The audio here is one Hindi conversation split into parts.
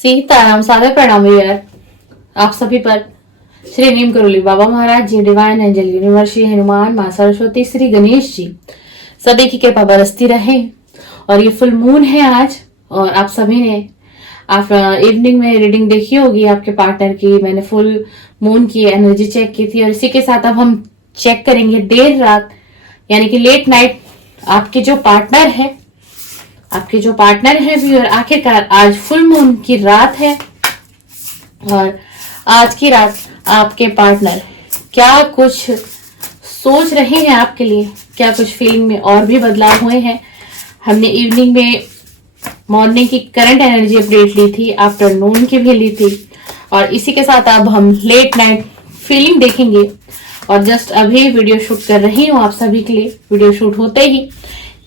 सीताराम सादर प्रणाम यार आप सभी पर। Shri Neem Karoli Baba Maharaj ji, divine angel universe, Shri Hanuman, माँ सरस्वती, श्री गणेश जी, सभी की कृपा बरसती रहे। और ये फुल मून है आज, और आप सभी ने आप इवनिंग में रीडिंग देखी होगी आपके पार्टनर की। मैंने फुल मून की एनर्जी चेक की थी, और इसी के साथ अब हम चेक करेंगे देर रात यानी कि लेट नाइट आपके जो पार्टनर है भी। और आखिरकार आज फुल मून की रात है, और आज की रात आपके पार्टनर क्या कुछ सोच रहे हैं आपके लिए, क्या कुछ फीलिंग में और भी बदलाव हुए हैं। हमने इवनिंग में मॉर्निंग की करंट एनर्जी अपडेट ली थी, आफ्टरनून की भी ली थी, और इसी के साथ अब हम लेट नाइट फीलिंग देखेंगे। और जस्ट अभी वीडियो शूट कर रही हूँ आप सभी के लिए। वीडियो शूट होते ही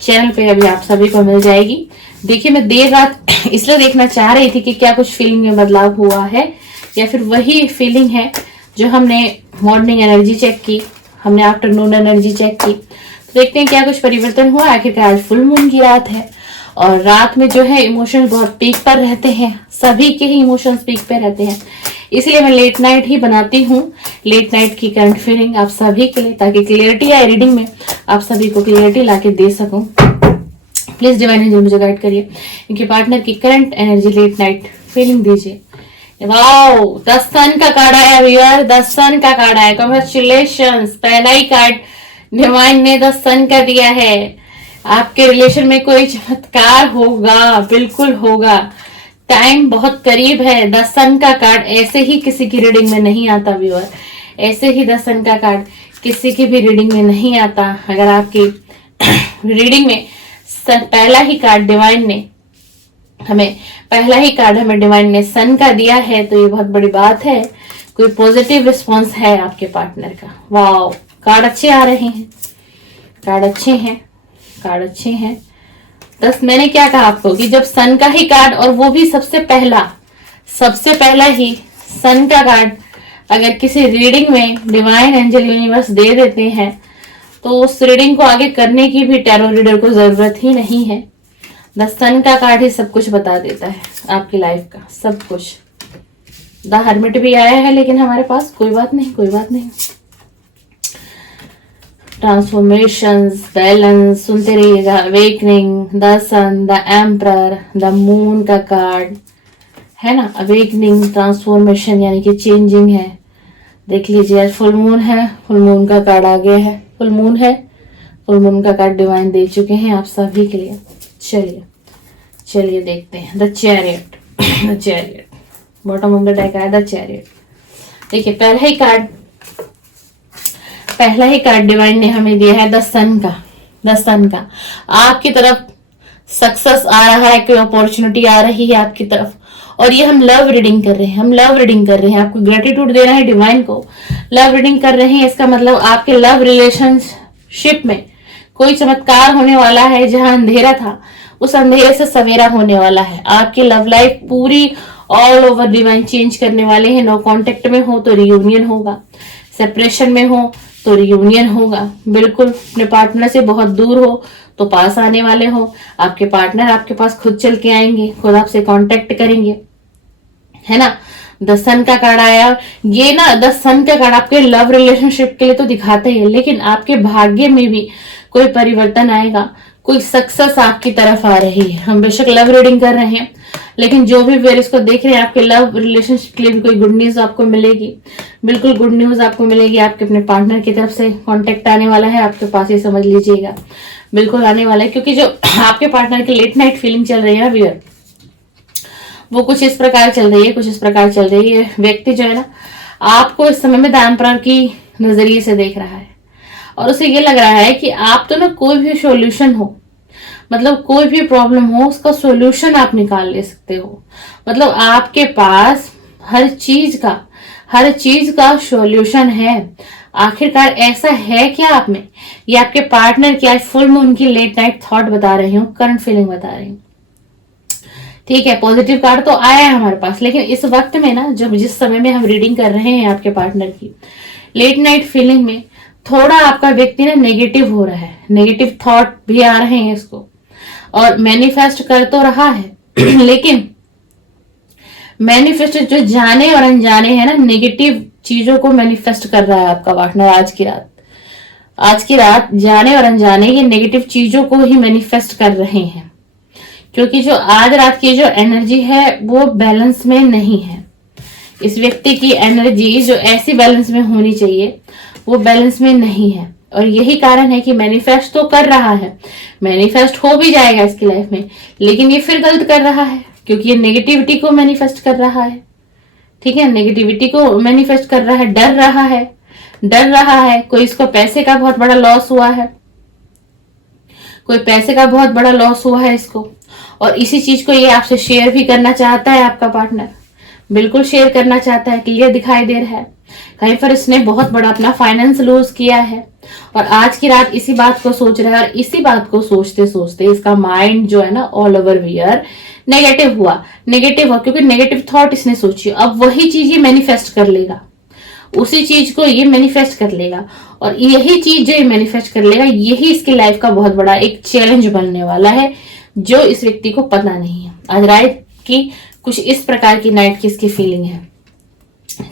चैनल पे अभी आप सभी को मिल जाएगी। देखिए, मैं देर रात इसलिए देखना चाह रही थी कि क्या कुछ फीलिंग में बदलाव हुआ है, या फिर वही फीलिंग है जो हमने मॉर्निंग एनर्जी चेक की, हमने आफ्टरनून एनर्जी चेक की। तो देखते हैं क्या कुछ परिवर्तन हुआ। आखिरकार आज फुल मून की रात है, और रात में जो है इमोशंस बहुत पीक पर रहते हैं, सभी के ही इमोशंस पीक पर रहते हैं। इसलिए मैं लेट नाइट ही बनाती हूँ, लेट नाइट की करंट फीलिंग आप सभी के लिए, ताकि क्लियरिटी आए रीडिंग में, आप सभी को क्लियरिटी लाके दे सकूं। प्लीज डिवाइन एनर्जी मुझे गाइड करिए, इनके पार्टनर की current energy late night feeling दीजिए। वाओ, द सन का कार्ड आया व्यूअर, द सन का कार्ड आया। कांग्रेचुलेशंस, पहला ही कार्ड डिवाइन ने द सन का दिया है। आपके रिलेशन में कोई चमत्कार होगा, बिल्कुल होगा। टाइम बहुत करीब है। द सन का कार्ड ऐसे ही किसी की रीडिंग में नहीं आता व्यूअर, ऐसे ही द सन का कार्ड किसी की भी रीडिंग में नहीं आता। अगर आपकी रीडिंग में पहला ही कार्ड डिवाइन ने डिवाइन ने सन का दिया है, तो ये बहुत बड़ी बात है। कोई पॉजिटिव रिस्पॉन्स है आपके पार्टनर का। वाओ, कार्ड अच्छे आ रहे हैं, कार्ड अच्छे हैं। बस मैंने क्या कहा आपको कि जब सन का ही कार्ड, और वो भी सबसे पहला ही सन का कार्ड अगर किसी रीडिंग में डिवाइन एंजल यूनिवर्स दे देते हैं, तो उस रीडिंग को आगे करने की भी टैरो रीडर को जरूरत ही नहीं है। द सन का कार्ड ही सब कुछ बता देता है आपकी लाइफ का, सब कुछ। द हर्मिट भी आया है लेकिन हमारे पास, कोई बात नहीं। ट्रांसफॉर्मेशंस, बैलेंस, सुनते रहिएगा। Awakening, the sun, the emperor, the moon का कार्ड है ना। अवेकनिंग, ट्रांसफॉर्मेशन यानी कि चेंजिंग है। देख लीजिए, आज फुल मून है, फुल मून का कार्ड आ गया है। फुल मून का कार्ड डिवाइन दे चुके हैं आप सभी के लिए। चलिए देखते हैं। The chariot bottom of the deck आया, द चैरियट। देखिए, पहला ही कार्ड डिवाइन ने हमें दिया है द सन का। आपकी तरफ सक्सेस आ रहा है, कोई अपॉर्चुनिटी आ रही है आपकी तरफ, और ये हम लव रीडिंग कर रहे हैं। आपको ग्रेटिट्यूड देना है डिवाइन को। लव रीडिंग कर रहे हैं, इसका मतलब आपके लव रिलेशनशिप में कोई चमत्कार होने वाला है। जहां अंधेरा था, उस अंधेरे से सवेरा होने वाला है। आपकी लव लाइफ पूरी ऑल ओवर डिवाइन चेंज करने वाले हैं। नो कांटेक्ट में हो तो रियूनियन होगा, सेपरेशन में हो तो रियूनियन होगा, बिल्कुल अपने पार्टनर से बहुत दूर हो तो पास आने वाले हो। आपके पार्टनर आपके पास खुद चल के आएंगे, खुद आपसे कांटेक्ट करेंगे, है ना। द सन का कार्ड आया। ये ना, द सन का कार्ड आपके लव रिलेशनशिप के लिए तो दिखाते हैं, लेकिन आपके भाग्य में भी कोई परिवर्तन आएगा, कोई सक्सेस आपकी तरफ आ रही है। हम बेशक लव रीडिंग कर रहे हैं, लेकिन जो भी व्यूअर इसको देख रहे हैं, आपके लव रिलेशनशिप के लिए भी कोई गुड न्यूज आपको मिलेगी, बिल्कुल गुड न्यूज आपको मिलेगी। आपके अपने पार्टनर की तरफ से कांटेक्ट आने वाला है आपके पास, ही समझ लीजिएगा, बिल्कुल आने वाला है। क्योंकि जो आपके पार्टनर की लेट नाइट फीलिंग चल रही है व्यूअर, वो कुछ इस प्रकार चल रही है। व्यक्ति जो है ना, आपको इस समय में द एम्परर की नजरिए से देख रहा है, और उसे ये लग रहा है कि आप तो ना कोई भी सॉल्यूशन हो, मतलब कोई भी प्रॉब्लम हो, उसका सॉल्यूशन आप निकाल ले सकते हो। मतलब आपके पास हर चीज का सॉल्यूशन है। आखिरकार ऐसा है क्या आप में? ये आपके पार्टनर की आज फुल मून की लेट नाइट थॉट बता रही हूँ, करंट फीलिंग बता रही हूँ। ठीक है, पॉजिटिव कार्ड तो आया है हमारे पास, लेकिन इस वक्त में ना, जब जिस समय में हम रीडिंग कर रहे हैं आपके पार्टनर की लेट नाइट फीलिंग में, थोड़ा आपका व्यक्ति ना नेगेटिव हो रहा है, नेगेटिव थॉट भी आ रहे हैं इसको, और मैनिफेस्ट कर तो रहा है लेकिन मैनिफेस्ट जो जाने और अनजाने है ना, नेगेटिव चीजों को मैनिफेस्ट कर रहा है आपका पार्टनर आज की रात। आज की रात जाने और अनजाने ये नेगेटिव चीजों को ही मैनिफेस्ट कर रहे हैं, क्योंकि जो आज रात की जो एनर्जी है वो बैलेंस में नहीं है। इस व्यक्ति की एनर्जी जो ऐसी बैलेंस में होनी चाहिए वो बैलेंस में नहीं है, और यही कारण है कि मैनिफेस्ट तो कर रहा है, मैनिफेस्ट हो भी जाएगा इसकी लाइफ में, लेकिन ये फिर गलत कर रहा है, क्योंकि ये नेगेटिविटी को मैनिफेस्ट कर रहा है। ठीक है, नेगेटिविटी को मैनिफेस्ट कर रहा है, डर रहा है। कोई इसको पैसे का बहुत बड़ा लॉस हुआ है, कोई पैसे का बहुत बड़ा लॉस हुआ है इसको, और इसी चीज को ये आपसे शेयर भी करना चाहता है। आपका पार्टनर बिल्कुल शेयर करना चाहता है, क्लियर दिखाई दे रहा है। कहीं पर इसने बहुत बड़ा अपना फाइनेंस लूज किया है, और आज की रात इसी बात को सोच रहा है, और इसी बात को सोचते सोचते इसका माइंड जो है ना ऑल ओवर वियर नेगेटिव हुआ, क्योंकि नेगेटिव थॉट इसने सोची। अब वही चीज ये मैनिफेस्ट कर लेगा, उसी चीज को ये मैनिफेस्ट कर लेगा, और यही चीज जो ये मैनिफेस्ट कर लेगा यही इसकी लाइफ का बहुत बड़ा एक चैलेंज बनने वाला है, जो इस व्यक्ति को पता नहीं है। आज रात की कुछ इस प्रकार की नाइट की इसकी फीलिंग है।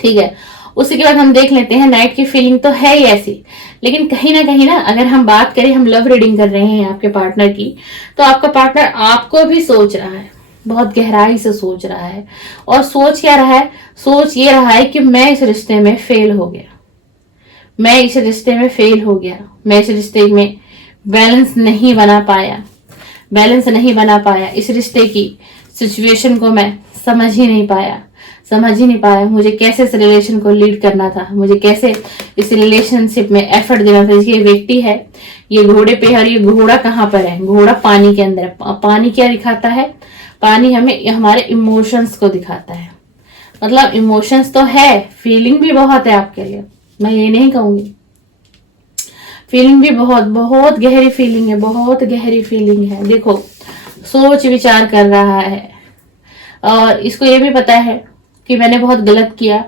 ठीक है, उसी के बाद हम देख लेते हैं, नाइट की फीलिंग तो है ही ऐसी, लेकिन कहीं ना अगर हम बात करें, हम लव रीडिंग कर रहे हैं आपके पार्टनर की, तो आपका पार्टनर आपको भी सोच रहा है, बहुत गहराई से सोच रहा है। और सोच क्या रहा है? सोच ये रहा है कि मैं इस रिश्ते में फेल हो गया, मैं इस रिश्ते में बैलेंस नहीं बना पाया, इस रिश्ते की सिचुएशन को मैं समझ ही नहीं पाया। मुझे कैसे इस रिलेशन को लीड करना था, मुझे कैसे इस रिलेशनशिप में एफर्ट देना था। ये व्यक्ति है, ये घोड़े पे है, और ये घोड़ा कहाँ पर है? घोड़ा पानी के अंदर है। पानी क्या दिखाता है? पानी हमें हमारे इमोशंस को दिखाता है। मतलब इमोशंस तो है, फीलिंग भी बहुत है आपके लिए, मैं ये नहीं कहूंगी। फीलिंग भी बहुत गहरी फीलिंग है। देखो, सोच विचार कर रहा है, और इसको ये भी पता है कि मैंने बहुत गलत किया,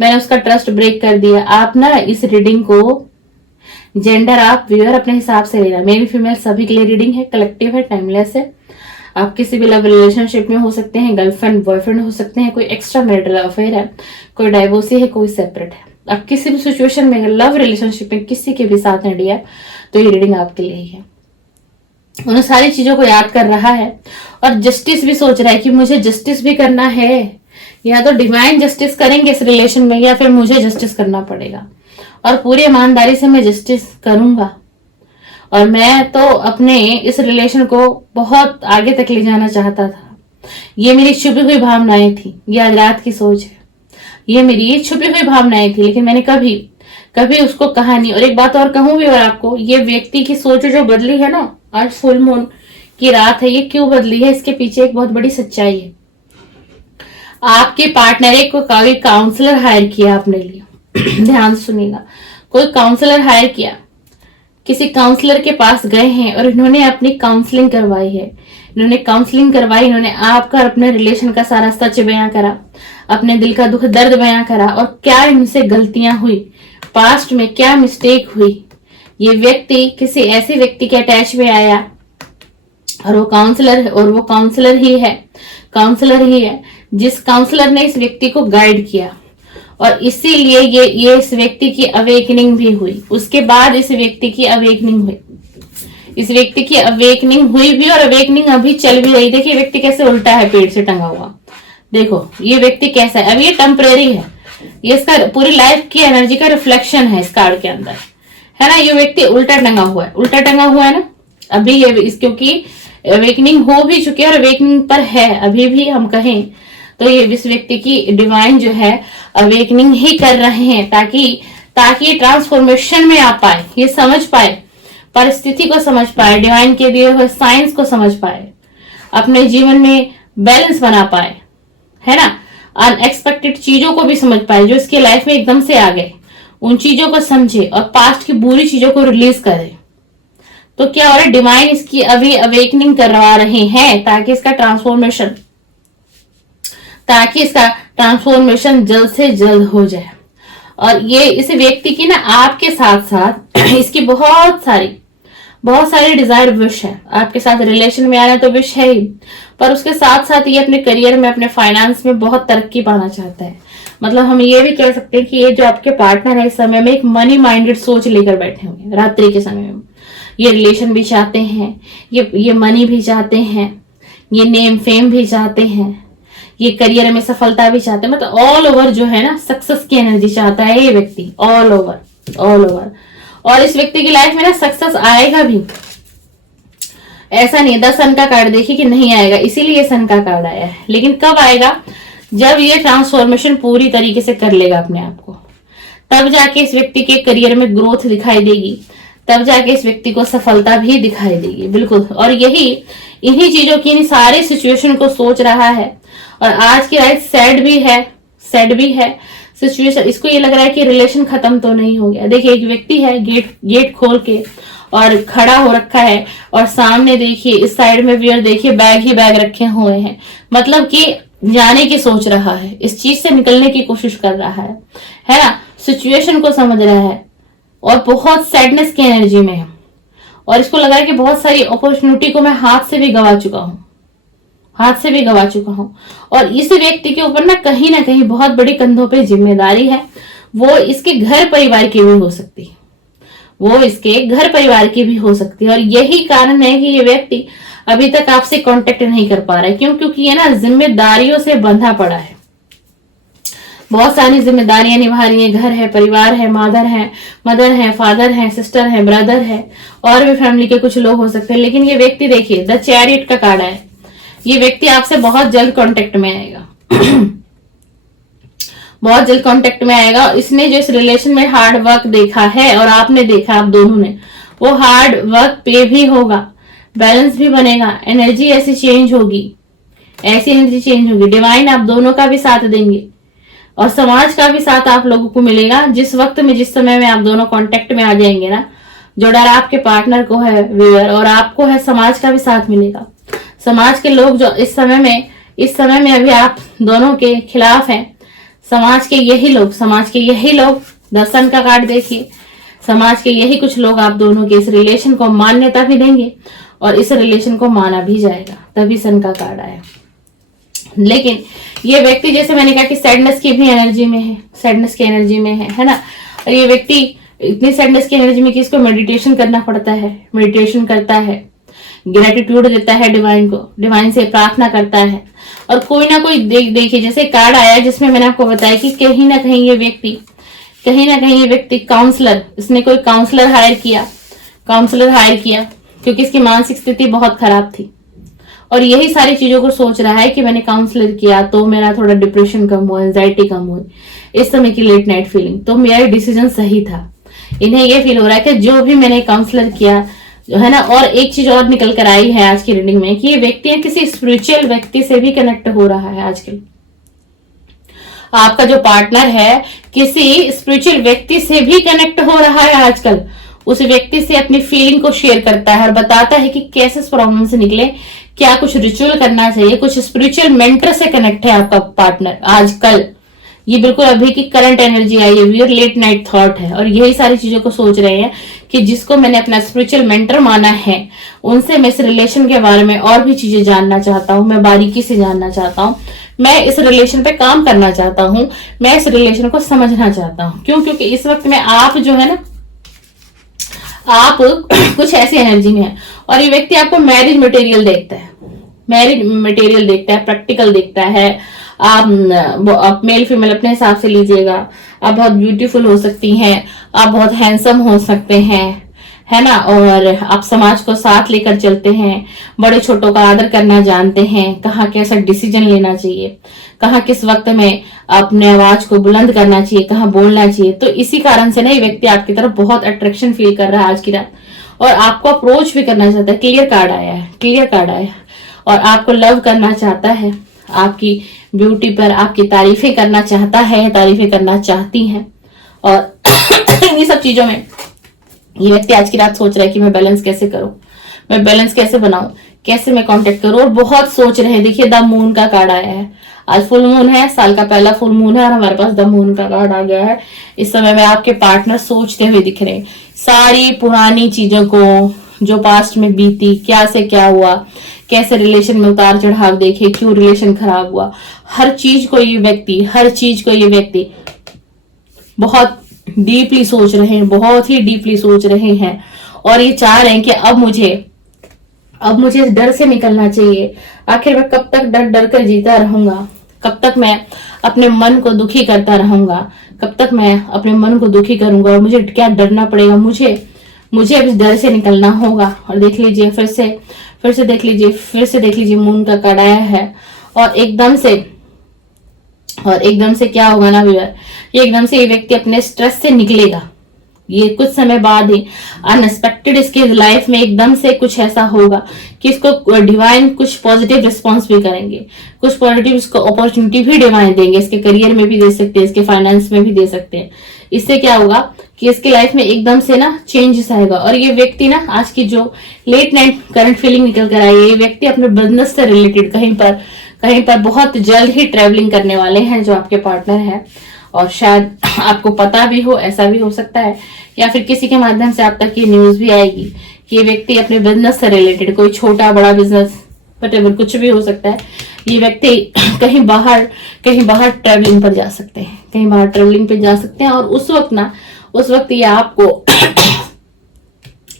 मैंने उसका ट्रस्ट ब्रेक कर दिया। आप ना इस रीडिंग को जेंडर आप व्यूअर अपने हिसाब से लेना, मेल फीमेल सभी के लिए रीडिंग है, कलेक्टिव है, टाइमलेस है। आप किसी भी लव रिलेशनशिप में हो सकते हैं, गर्लफ्रेंड बॉयफ्रेंड हो सकते हैं, कोई एक्स्ट्रा मैरिटल अफेयर है, कोई डाइवोर्सी है, कोई सेपरेट है। आप किसी भी सिचुएशन में लव रिलेशनशिप में किसी के भी साथ रेडी है तो ये रीडिंग आपके लिए ही है। उन सारी चीजों को याद कर रहा है, और जस्टिस भी सोच रहा है कि मुझे जस्टिस भी करना है, या तो डिवाइन जस्टिस करेंगे इस रिलेशन में, या फिर मुझे जस्टिस करना पड़ेगा, और पूरी ईमानदारी से मैं जस्टिस करूंगा। और मैं तो अपने इस रिलेशन को बहुत आगे तक ले जाना चाहता था। ये मेरी छुपी हुई भावनाएं थी, ये आज रात की सोच है, ये मेरी छुपी हुई भावनाएं थी, लेकिन मैंने कभी उसको कहा नहीं। और एक बात और कहूं भी और आपको, ये व्यक्ति की सोच जो बदली है ना, आज फुल मून की रात है, ये क्यों बदली है? इसके पीछे एक बहुत बड़ी सच्चाई है। आपके पार्टनर को कोई काउंसलर हायर किया अपने लिए ध्यान से सुनिएगा, कोई काउंसलर हायर किया, किसी काउंसलर के पास गए हैं और इन्होंने अपनी काउंसलिंग करवाई है। इन्होंने आपका अपने रिलेशन का सारा सच बयां करा, अपने दिल का दुख दर्द बयां करा, और क्या इनसे गलतियां हुई, पास्ट में क्या मिस्टेक हुई। ये व्यक्ति किसी ऐसे व्यक्ति के अटैच में आया, और वो काउंसलर ही है जिस काउंसलर ने इस व्यक्ति को गाइड किया, और इसीलिए ये इस व्यक्ति की अवेकनिंग भी हुई। उसके बाद इस व्यक्ति की अवेकनिंग हुई भी, और अवेकनिंग अभी चल भी रही। देखिए व्यक्ति कैसे उल्टा है, पेड़ से टंगा हुआ। देखो ये व्यक्ति कैसा है, अब ये टेम्परेरी है, ये इसका पूरी लाइफ की एनर्जी का रिफ्लेक्शन है इस कार्ड के अंदर, है ना। ये व्यक्ति उल्टा टंगा हुआ है ना अभी, ये क्योंकि अवेकनिंग हो भी चुकी है और अवेकनिंग पर है अभी भी हम कहें तो। ये इस व्यक्ति की डिवाइन जो है अवेकनिंग ही कर रहे हैं, ताकि ट्रांसफॉर्मेशन में आ पाए, ये समझ पाए, परिस्थिति को समझ पाए, डिवाइन के दिए हुए साइंस को समझ पाए, अपने जीवन में बैलेंस बना पाए, है ना। अनएक्सपेक्टेड चीजों को भी समझ पाए जो इसकी लाइफ में एकदम से आ गए, उन चीजों को समझे और पास्ट की बुरी चीजों को रिलीज करे। तो क्या हो रहा है, डिवाइन इसकी अभी अवेकनिंग करवा रहे हैं, ताकि इसका ट्रांसफॉर्मेशन जल्द से जल्द हो जाए। और ये इस व्यक्ति की ना आपके साथ साथ इसकी बहुत सारी डिजायर विश है, आपके साथ रिलेशन में आना तो विश है ही, पर उसके साथ साथ ये अपने करियर में, अपने फाइनेंस में बहुत तरक्की पाना चाहता है। मतलब हम ये भी कह सकते हैं कि ये जो आपके पार्टनर है इस समय में एक मनी माइंडेड सोच लेकर बैठे हुए हैं। रात्रि के समय में ये रिलेशन भी चाहते हैं, ये मनी भी चाहते हैं, ये नेम फेम भी चाहते हैं, ये करियर में सफलता भी चाहते हैं। मतलब ऑल ओवर जो है ना सक्सेस की एनर्जी चाहता है ये व्यक्ति, ऑल ओवर। और इस व्यक्ति की लाइफ में ना सक्सेस आएगा भी, ऐसा नहीं 10 सन का कार्ड देखिए कि नहीं आएगा, इसीलिए सन का कार्ड आया है। लेकिन कब आएगा? जब ये ट्रांसफॉर्मेशन पूरी तरीके से कर लेगा अपने आप को, तब जाके इस व्यक्ति के करियर में ग्रोथ दिखाई देगी, तब जाके इस व्यक्ति को सफलता भी दिखाई देगी। बिल्कुल। और यही इन्हीं चीजों की, इन सारे सिचुएशन को सोच रहा है। और आज की राइट सैड भी है सिचुएशन। इसको ये लग रहा है कि रिलेशन खत्म तो नहीं हो गया। देखिए एक व्यक्ति है गेट खोल के और खड़ा हो रखा है, और सामने देखिए इस साइड में भी और देखिए बैग ही बैग रखे हुए हैं। मतलब कि जाने की सोच रहा है, इस चीज से निकलने की कोशिश कर रहा है ना, सिचुएशन को समझ रहा है और बहुत सैडनेस की एनर्जी में है। और इसको लगा है कि बहुत सारी अपॉर्चुनिटी को मैं हाथ से भी गवा चुका हूं। और इस व्यक्ति के ऊपर ना कहीं बहुत बड़ी कंधों पे जिम्मेदारी है। वो इसके घर परिवार की भी हो सकती है। और यही कारण है कि ये व्यक्ति अभी तक आपसे कांटेक्ट नहीं कर पा रहा है। क्यों? क्योंकि ये ना जिम्मेदारियों से बंधा पड़ा है, बहुत सारी जिम्मेदारियां निभा रही है। घर है, परिवार है, मदर है, फादर है, सिस्टर है, ब्रदर है, और भी फैमिली के कुछ लोग हो सकते हैं। लेकिन ये व्यक्ति देखिए द चैरियट का कार्ड है। ये व्यक्ति आपसे बहुत जल्द कांटेक्ट में आएगा बहुत जल्द कांटेक्ट में आएगा। इसने जो इस रिलेशन में हार्ड वर्क देखा है और आपने देखा, आप दोनों ने, वो हार्ड वर्क पे भी होगा, बैलेंस भी बनेगा, एनर्जी ऐसी चेंज होगी। डिवाइन आप दोनों का भी साथ देंगे और समाज का भी साथ आप लोगों को मिलेगा। जिस समय में आप दोनों कांटेक्ट में आ जाएंगे ना, जो डर आपके पार्टनर को है व्यूअर और आपको है, समाज का भी साथ मिलेगा। समाज के लोग जो इस समय में अभी आप दोनों के खिलाफ हैं, समाज के यही लोग 10 सन का कार्ड देखिए, समाज के यही कुछ लोग आप दोनों के इस रिलेशन को मान्यता भी देंगे और इस रिलेशन को माना भी जाएगा, तभी सन का कार्ड आया। लेकिन ये व्यक्ति, जैसे मैंने कहा कि सैडनेस की एनर्जी में है ना। और ये व्यक्ति इतनी सैडनेस की एनर्जी में कि इसको मेडिटेशन करना पड़ता है, मेडिटेशन करता है, ग्रेटिट्यूड देता है डिवाइन से प्रार्थना करता है। और कोई ना कोई देखिए जैसे कार्ड आया जिसमें मैंने आपको बताया कि कहीं ना कहीं ये व्यक्ति काउंसलर, इसने कोई काउंसलर हायर किया क्योंकि इसकी मानसिक स्थिति बहुत खराब थी। और यही सारी चीजों को सोच रहा है कि मैंने काउंसलर किया तो मेरा थोड़ा डिप्रेशन कम हुआ, एंजाइटी कम हुई, इस समय की लेट नाइट फीलिंग, तो मेरा डिसीजन सही था। इन्हें ये फील हो रहा है कि जो भी मैंने काउंसलर किया जो है ना। और एक चीज और निकल कर आई है आज की रीडिंग में कि ये व्यक्ति किसी स्पिरिचुअल व्यक्ति से भी कनेक्ट हो रहा है आजकल। आपका जो पार्टनर है किसी स्पिरिचुअल व्यक्ति से भी कनेक्ट हो रहा है आजकल। उस व्यक्ति से अपनी फीलिंग को शेयर करता है और बताता है कि कैसे इस प्रॉब्लम से निकले, क्या कुछ रिचुअल करना चाहिए, कुछ स्पिरिचुअल मेंटर से कनेक्ट है आपका पार्टनर आजकल। ये बिल्कुल अभी की करंट एनर्जी आई है, व्यूअर लेट नाइट थॉट है। और यही सारी चीजों को सोच रहे हैं कि जिसको मैंने अपना स्पिरिचुअल मेंटर माना है उनसे मैं इस रिलेशन के बारे में और भी चीजें जानना चाहता हूँ, मैं बारीकी से जानना चाहता हूँ, मैं इस रिलेशन पे काम करना चाहता हूँ, मैं इस रिलेशन को समझना चाहता हूँ। क्यों? क्योंकि इस वक्त में आप जो है ना, आप कुछ ऐसी एनर्जी में है। और ये व्यक्ति आपको मैरिज मटेरियल देखता है, प्रैक्टिकल देखता है। आप मेल फीमेल अपने हिसाब से लीजिएगा। आप बहुत ब्यूटीफुल हो सकती हैं, आप बहुत हैंडसम हो सकते हैं, है ना। और आप समाज को साथ लेकर चलते हैं, बड़े छोटों का आदर करना जानते हैं, कहाँ कैसा डिसीजन लेना चाहिए, कहाँ किस वक्त में अपने आवाज को बुलंद करना चाहिए, कहाँ बोलना चाहिए। तो इसी कारण से ना ये व्यक्ति आपकी तरफ बहुत अट्रैक्शन फील कर रहा है आज की रात और आपको अप्रोच भी करना चाहता है। क्लियर कार्ड आया और आपको लव करना चाहता है, आपकी ब्यूटी पर आपकी तारीफें करना चाहता है, तारीफें करना चाहती हैं। और इन सब चीजों में ये व्यक्ति आज की रात सोच रहा है कि मैं बैलेंस कैसे करूं, मैं बैलेंस कैसे बनाऊं, कैसे मैं कांटेक्ट करूं, और बहुत सोच रहे हैं। देखिए द मून का कार्ड आया है, आज फुल मून है, साल का पहला फुल मून है और हमारे पास द मून का कार्ड आ गया है। इस समय में आपके पार्टनर सोचते हुए दिख रहे हैं सारी पुरानी चीजों को जो पास्ट में बीती, क्या से क्या हुआ, कैसे रिलेशन में उतार चढ़ाव देखे, क्यों रिलेशन खराब हुआ, हर चीज को ये व्यक्ति बहुत डीपली सोच रहे हैं, बहुत ही डीपली सोच रहे हैं। और ये चाह रहे हैं कि अब मुझे इस डर से निकलना चाहिए। आखिर मैं कब तक डर डर कर जीता रहूंगा, कब तक मैं अपने मन को दुखी करता रहूंगा, कब तक मैं अपने मन को दुखी करूंगा, और मुझे क्या डरना पड़ेगा, मुझे अब इस डर से निकलना होगा। और देख लीजिए फिर से देख लीजिए मून का कार्ड आया है। और एकदम से क्या होगा ना व्यूअर, ये एकदम से ये व्यक्ति अपने स्ट्रेस से निकलेगा। ये कुछ समय बाद ही अनएक्सपेक्टेड इसके लाइफ में एकदम से कुछ ऐसा होगा कि इसको डिवाइन कुछ पॉजिटिव रिस्पॉन्स भी करेंगे, कुछ पॉजिटिव इसको अपॉर्चुनिटी भी डिवाइन देंगे। इसके करियर में भी दे सकते हैं, इसके फाइनेंस में भी दे सकते हैं। इससे क्या होगा कि इसके लाइफ में एकदम से ना चेंजेस आएगा। और ये व्यक्ति ना, आज की जो लेट नाइट करंट फीलिंग निकल कर आई है, ये व्यक्ति अपने बिजनेस से रिलेटेड कहीं पर बहुत जल्द ही ट्रेवलिंग करने वाले हैं जो आपके पार्टनर है। और शायद आपको पता भी हो, ऐसा भी हो सकता है, या फिर किसी के माध्यम से आप तक ये न्यूज भी आएगी कि ये व्यक्ति अपने बिजनेस से रिलेटेड, कोई छोटा बड़ा बिजनेस वटेवर कुछ भी हो सकता है, ये व्यक्ति कहीं बाहर ट्रेवलिंग पर जा सकते हैं, और उस वक्त ये आपको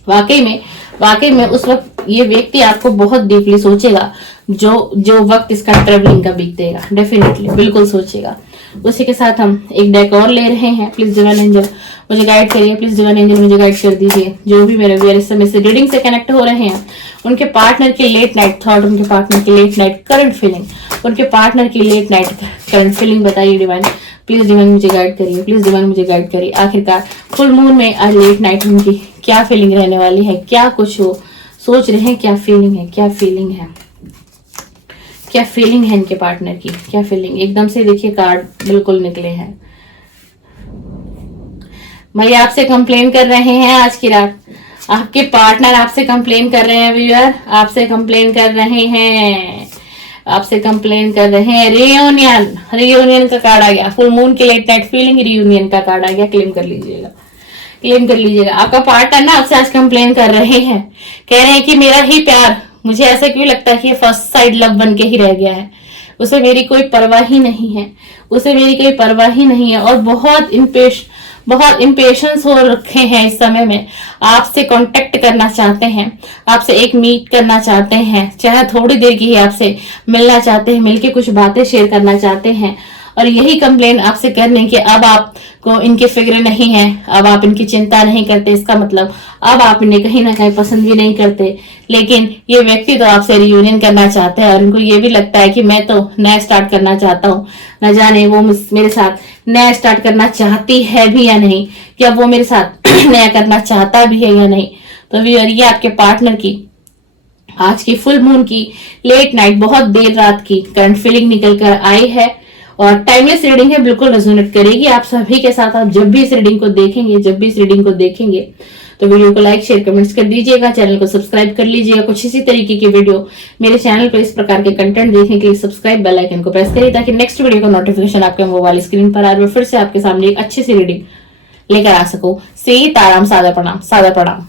वाकई में उस वक्त ये व्यक्ति आपको बहुत डीपली सोचेगा। जो वक्त इसका ट्रेवलिंग का बीतेगा, डेफिनेटली बिल्कुल सोचेगा। उसी के साथ हम एक डेक और ले रहे हैं। प्लीज डिवाइन एंजल मुझे गाइड करिए, प्लीज डिवाइन एंजल मुझे गाइड कर दीजिए। जो भी मेरे व्यूअर इस समय से रीडिंग से कनेक्ट हो रहे हैं, उनके पार्टनर की लेट नाइट थॉट, उनके पार्टनर की लेट नाइट करंट फीलिंग, उनके पार्टनर की लेट नाइट करंट फीलिंग बताइए डिवाइन। प्लीज डिवाइन मुझे गाइड करिए, प्लीज डिवाइन मुझे गाइड करिए। आखिरकार फुल मून में आज लेट नाइट उनकी क्या फीलिंग रहने वाली है, क्या कुछ वो सोच रहे हैं, क्या फीलिंग है इनके पार्टनर की, क्या फीलिंग। एकदम से देखिए कार्ड बिल्कुल निकले हैं। भैया आपसे कंप्लेन कर रहे हैं आज की रात, आपके पार्टनर आपसे कंप्लेन कर रहे हैं व्यूअर, आपसे कंप्लेन कर रहे हैं। रियूनियन का कार्ड आ गया। फुल मून की लेट नाइट फीलिंग, रियूनियन का कार्ड आ गया। क्लेम कर लीजिएगा। आपका पार्टनर ना आपसे आज कंप्लेन कर रहे हैं, कह रहे हैं कि मेरा ही प्यार, मुझे ऐसा क्यों लगता है कि ये फर्स्ट साइड लव बन के ही रह गया है, उसे मेरी कोई परवाह ही नहीं है, और बहुत इम्पेशंस हो रखे हैं इस समय में। आपसे कांटेक्ट करना चाहते हैं, आपसे एक मीट करना चाहते हैं, चाहे थोड़ी देर की ही आपसे मिलना चाहते हैं, मिलके कुछ बातें शेयर करना चाहते हैं। और यही कंप्लेन आपसे कर रहे हैं कि अब आपको इनकी फिक्र नहीं है, अब आप इनकी चिंता नहीं करते। इसका मतलब अब आप इन्हें कहीं ना कहीं पसंद भी नहीं करते। लेकिन ये व्यक्ति तो आपसे रियूनियन करना चाहते हैं, और उनको ये भी लगता है कि मैं तो नया स्टार्ट करना चाहता हूँ, न जाने वो मेरे साथ नया स्टार्ट करना चाहती है भी या नहीं, या वो मेरे साथ नया करना चाहता भी है या नहीं। तो ये आपके पार्टनर की आज की फुल मून की लेट नाइट बहुत देर रात की करंट फीलिंग निकल कर आई है, और टाइमलेस रीडिंग है, बिल्कुल रेजोनेट करेगी आप सभी के साथ। आप जब भी इस रीडिंग को देखेंगे तो वीडियो को लाइक शेयर कमेंट्स कर दीजिएगा, चैनल को सब्सक्राइब कर लीजिएगा। कुछ इसी तरीके की वीडियो मेरे चैनल पर इस प्रकार के कंटेंट देखने के लिए सब्सक्राइब बेल आइकन को प्रेस करिए, ताकि नेक्स्ट वीडियो का नोटिफिकेशन आपके मोबाइल स्क्रीन पर आए, फिर से आपके सामने एक अच्छी सी रीडिंग लेकर आ सकूं। सीताराम, सादर प्रणाम।